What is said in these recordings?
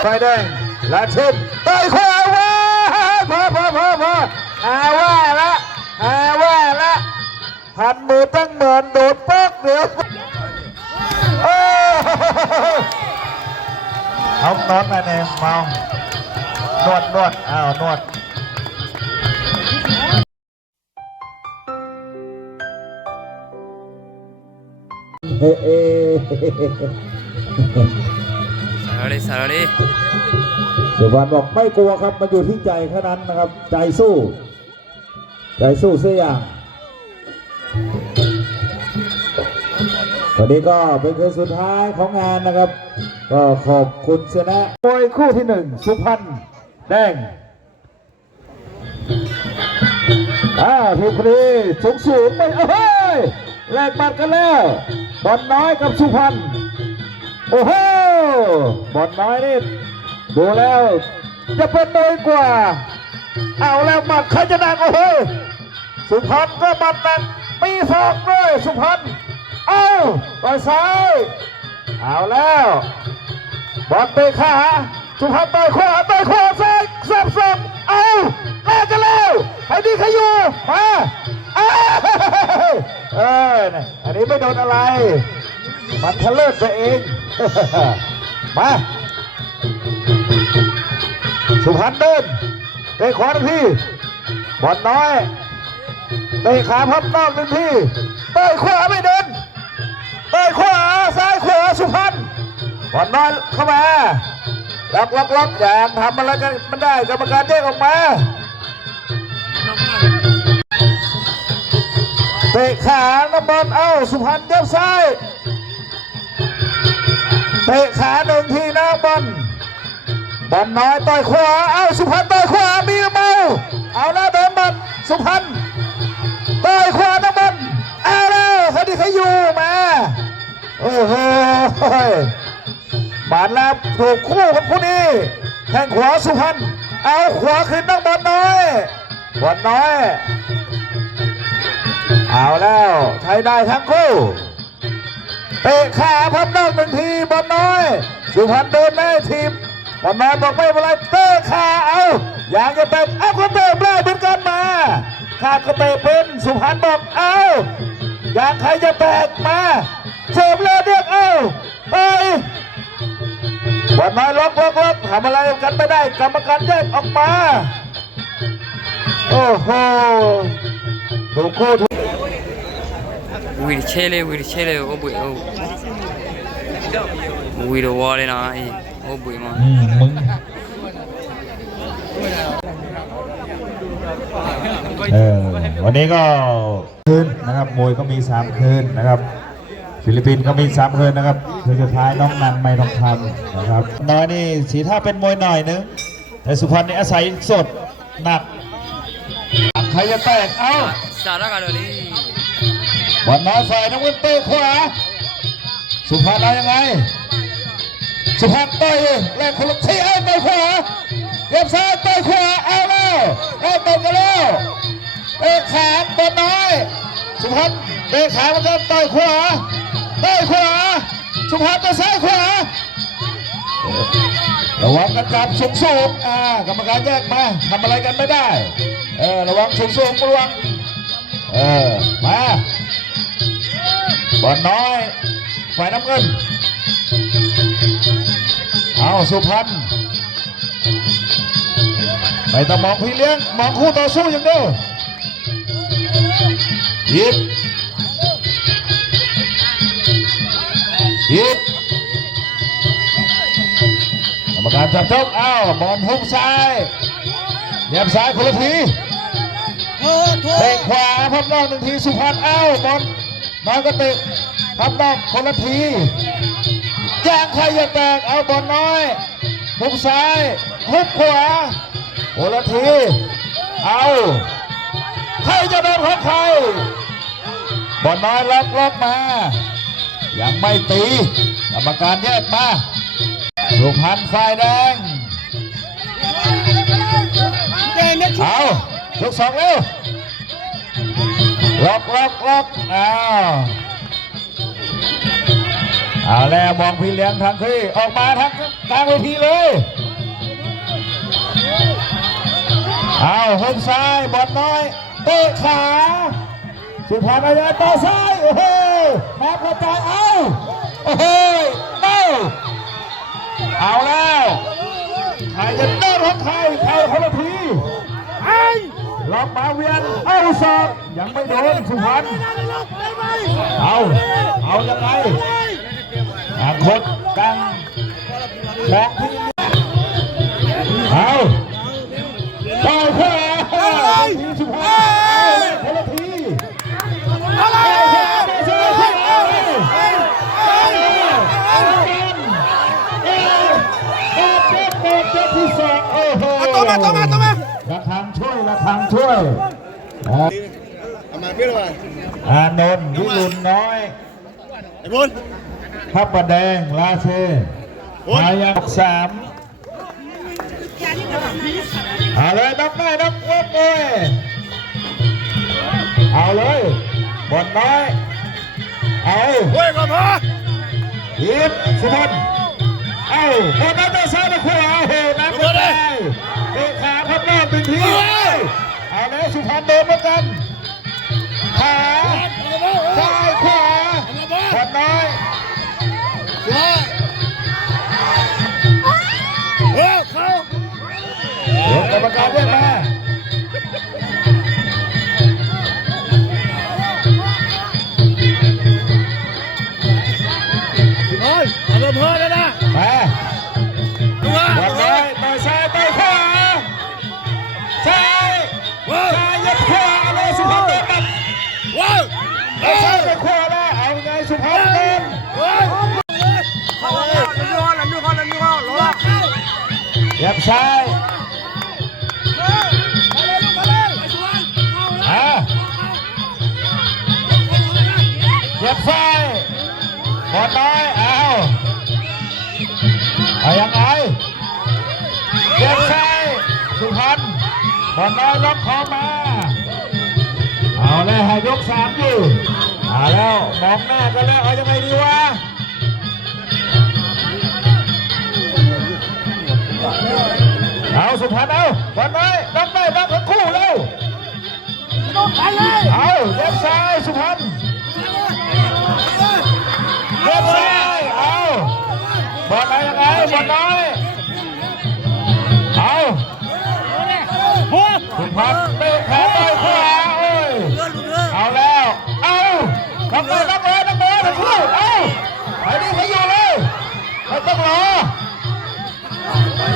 ไฟแดงลาชิมต่อยขวาว่าพอว่าละหันมือตั้งเหมือนโดดป๊อกเดี๋ยวเอานอนมาเนี่ยเมานวดนวดสารดีสุพรรณบอกไม่กลัวครับมาอยู่ที่ใจแค่นั้นนะครับใจสู้เสียอย่างวันนี้ก็เป็นคืนสุดท้ายของงานนะครับก็ขอบคุณชนะมวยคู่ที่หนึ่งสุพรรณแดงทีมนี้สูงไปเฮ้ยแลกบัตรกันแล้วบอลน้อยกับสุพรรณโอ้โหบอลน้อยนี่ดูแล้วจะเป็นน้อยกว่าเอาแล้วหมัดใครจะหนักโอ้โหสุพรรณก็หมัดหนักมีศอกด้วยสุพรรณเอาต่อยซ้ายเอาแล้วบอลเตะขาสุพรรณต่อยขวาซ้ายสับเอาแลกกันแล้วไอ้ดีขยูมาอันนี้ไม่โดนอะไรมันทะเลิศไปเองมาสุพรรณเดินเตะขวาหนึ่งทีบอลน้อยเตะขาพับนอกหนึ่งทีเตะขวาไม่เดินเตะขวาซ้ายขวาสุพรรณบอลน้อยเข้ามาล็อกอย่างทำอะไรกันไม่ได้กรรมการแยกออกมาเตะขาน้ำบอลเอ้าสุพรรณเย็บซ้ายเตะขาหนึ่งทีนะบอลน้อยต่อยขวาเอ้าสุพรรณต่อยขวามีเมาเอาแล้วเดินบอลสุพรรณต่อยขวานะบอลเอาแล้วเขาดีเขาอยู่มาโอ้โหบาดแล้วถูกคู่กับคู่นี้แทงขวาสุพรรณเอาขวาขึ้นนักบอลน้อยเอาแล้วใช้ได้ทั้งคู่เตะขาพับนอกหนึ่งทีบอลน้อยสุพรรณเดินแม่ทีมบอลน้อยบอกไม่เป็นไรเตะขาเอาอย่างจะเตะเอาก็เตะได้เหมือนกันมาขาดก็เตะเป็นสุพรรณบอกเอาอย่างใครจะแตกมาเสิร์ฟแล้วเรียกเอาเฮ้ยบอลน้อยล็อกทำอะไรกันไม่ได้กรรมการแยกออกมาโอ้โหถูกคู่วีดเชลเลยโอ้บุยโอ้วีดวอลเลยนะโอ้บุยมามึงวันนี้ก็คืนนะครับมวยก็มี3คืนนะครับฟิลิปปินส์ก็มี3คืนนะครับคืนสุดท้ายน้องนันไม่ต้องทำนะครับน้อยนี่สีท่าเป็นมวยหน่อยนึงแต่สุพรรณนี่อาศัยสดหนักใครจะแตกเอ้าสาระกันเลยบอลน้อยฝ่ายน้ำเงินเตะขวาสุพรรณอะไรยังไงสุพรรณเตะแรกคนละทีเตะขวาเย็บซ้ายเตะขวาเอาแล้วเตะกันแล้วเตะขาบอลน้อยสุพรรณเตะขาเหมือนกันเตะขวาสุพรรณเตะซ้ายขวาระวังกันจับสูงกรรมการแยกมาทำอะไรกันไม่ได้ระวังสูงระวังมาบอลน้อยฝ่ายน้ำเงินเอาสุพรรณไม่ต้องมองพี่เลี้ยงมองคู่ต่อสู้อย่างเดียวหยิบกรรมการจับจ้องบอลหุ้มซ้ายแยบซ้ายคนละทีเตะขวาพับนอกหนึ่งทีสุพรรณบอลน้อยก็เตะพับนอกคนละทีแจ้งใครจะแตกบอลน้อยหุบซ้ายหุบขวาคนละทีใครจะโดนของใครบอลน้อยล็อกมายังไม่ตีกรรมการแยกมาสุพรรณฝ่ายแดงยก2เร็วล็อก เอาแล้วมองพี่เลี้ยงทางที่ออกมาทางกลางเวทีเลยเอาหกซ้ายบอลน้อยเตะขาสุดท้ายมาเลยต่อซ้ายโอ้โหมาพอใจเอาโอ้โหเอาแล้วใครจะเดินของใครคนละทีล็อกมาเวียนเอาสอบยังไม่โดนสุพรรณเอายังไงโคตรกังของพี่เอาต่อขวาทีสุพรรณเอาคนละทีที่สองโอ้โหต่อมาระฆังช่วยเอามาเพื่อนมาอานนท์วิรุณน้อยไอ้บุญพระประแดงลาเชมายังสามเอาเลยนับได้นับเว็บเลยเอาเลยบอลน้อยเอาเฮ้ยก่อนพอยิบสุพรรณเอาบอลน้อยไปซ้ายไปขวาโอ้โหนับไม่ได้เตะขาพับนอกเป็นทีเอาเลยสุพรรณเดินเหมือนกันขาซ้ายขวาบอลน้อยกรรมการเรียกมาเอาเพิ่มแล้วนะมาบอลน้อยต่อยซ้ายต่อยขวาซ้ายยัดขวาเลยสุพรรณเดินแบบต่อยซ้ายไปขวาแล้วเอาไงสุพรรณเดินยับซ้ายเย็บไฟบอลน้อยเอายังไงเย็บไฟสุพรรณบอลน้อยล็อกคอมาเอาเลยให้ยกสามอยู่เอาแล้วมองหน้ากันแล้วเอายังไงดีวะเอาสุพรรณเอาบอลน้อยล็อกได้ล็อกทั้งคู่เร็วเอาเย็บซ้ายสุพรรณเย็บซ้ายเอาบอลไหนยังไงบอลน้อยเอาสุพรรณเตะแขนไปขวาโอ้ยเอาแล้วเอานับเลยทั้งคู่เอาไอ้นี่เขาอยู่เลยไม่ต้องรอ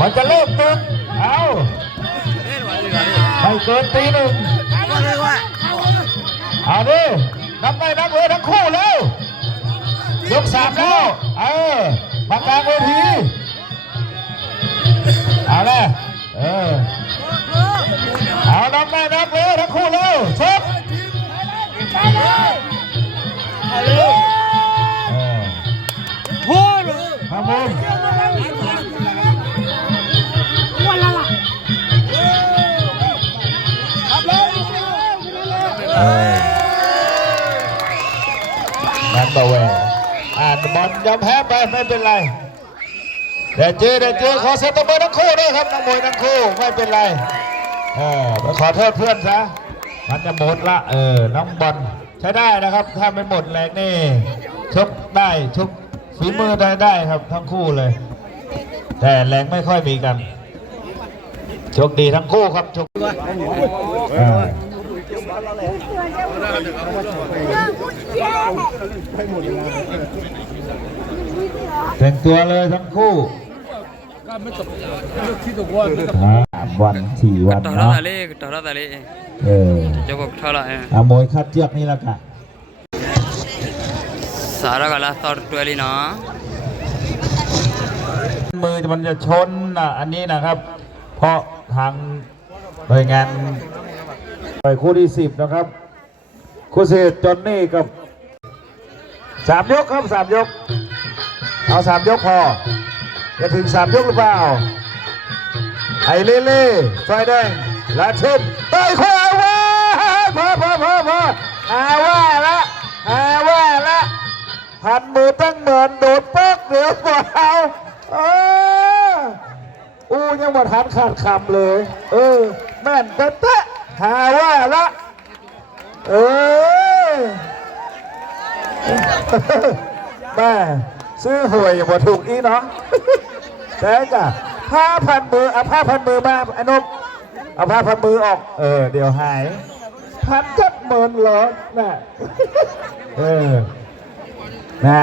มันจะเริ่มตึงเอาไม่เกินตีหนึ่งเอาดินับเลยทั้งคู่แล้วยกสามแล้วมากลางเวทีเอาเลยเอานับเลยทั้งคู่แล้วชกพูดครับผมนั่นบ่แหวบอลยอมแพ้ไปไม่เป็นไรแต่เจอขอเซตตัวมือทั้งคู่ด้วยครับนักมวยทั้งคู่ไม่เป็นไรขอโทษเพื่อนซะมันจะหมดละน้องบอลใช้ได้นะครับถ้าไม่หมดแรงนี่ชกได้ชกฝีมือได้ครับทั้งคู่เลยแต่แรงไม่ค่อยมีกันโชคดีทั้งคู่ครับโชคแต่งตัวเลยทั้งคู่วันที่วันเนาะมวยคัดเชือกนี่แหละค่ะสาระกาลาสตอร์ตัวลีเนาะมือมันจะชนอันนี้นะครับเพราะทางหน่วยงานไปคู่ที่10นะครับคู่เศษจอนนี่กับ3 ยกครับ3 ยกเอา3 ยกพอจะถึง3 ยกหรือเปล่าไอ้เล่ไฟแดงลาเชนต่อยขวาว่าพอว่าละพันมือตั้งเหมือนโดน บ่เอาเอออู้ยังบ่ทันขาดคำเลย แม่นเต๊ะหาว่าละเออแม่ซื้อหวยบ่ถูกอีเนาะแต่จ้ะผ้าพันมือเอาผ้าพันมือมาไอ้นกเอาผ้าพันมือออกเดี๋ยวหายพันจัดเมินเหรอน่ะน่ะ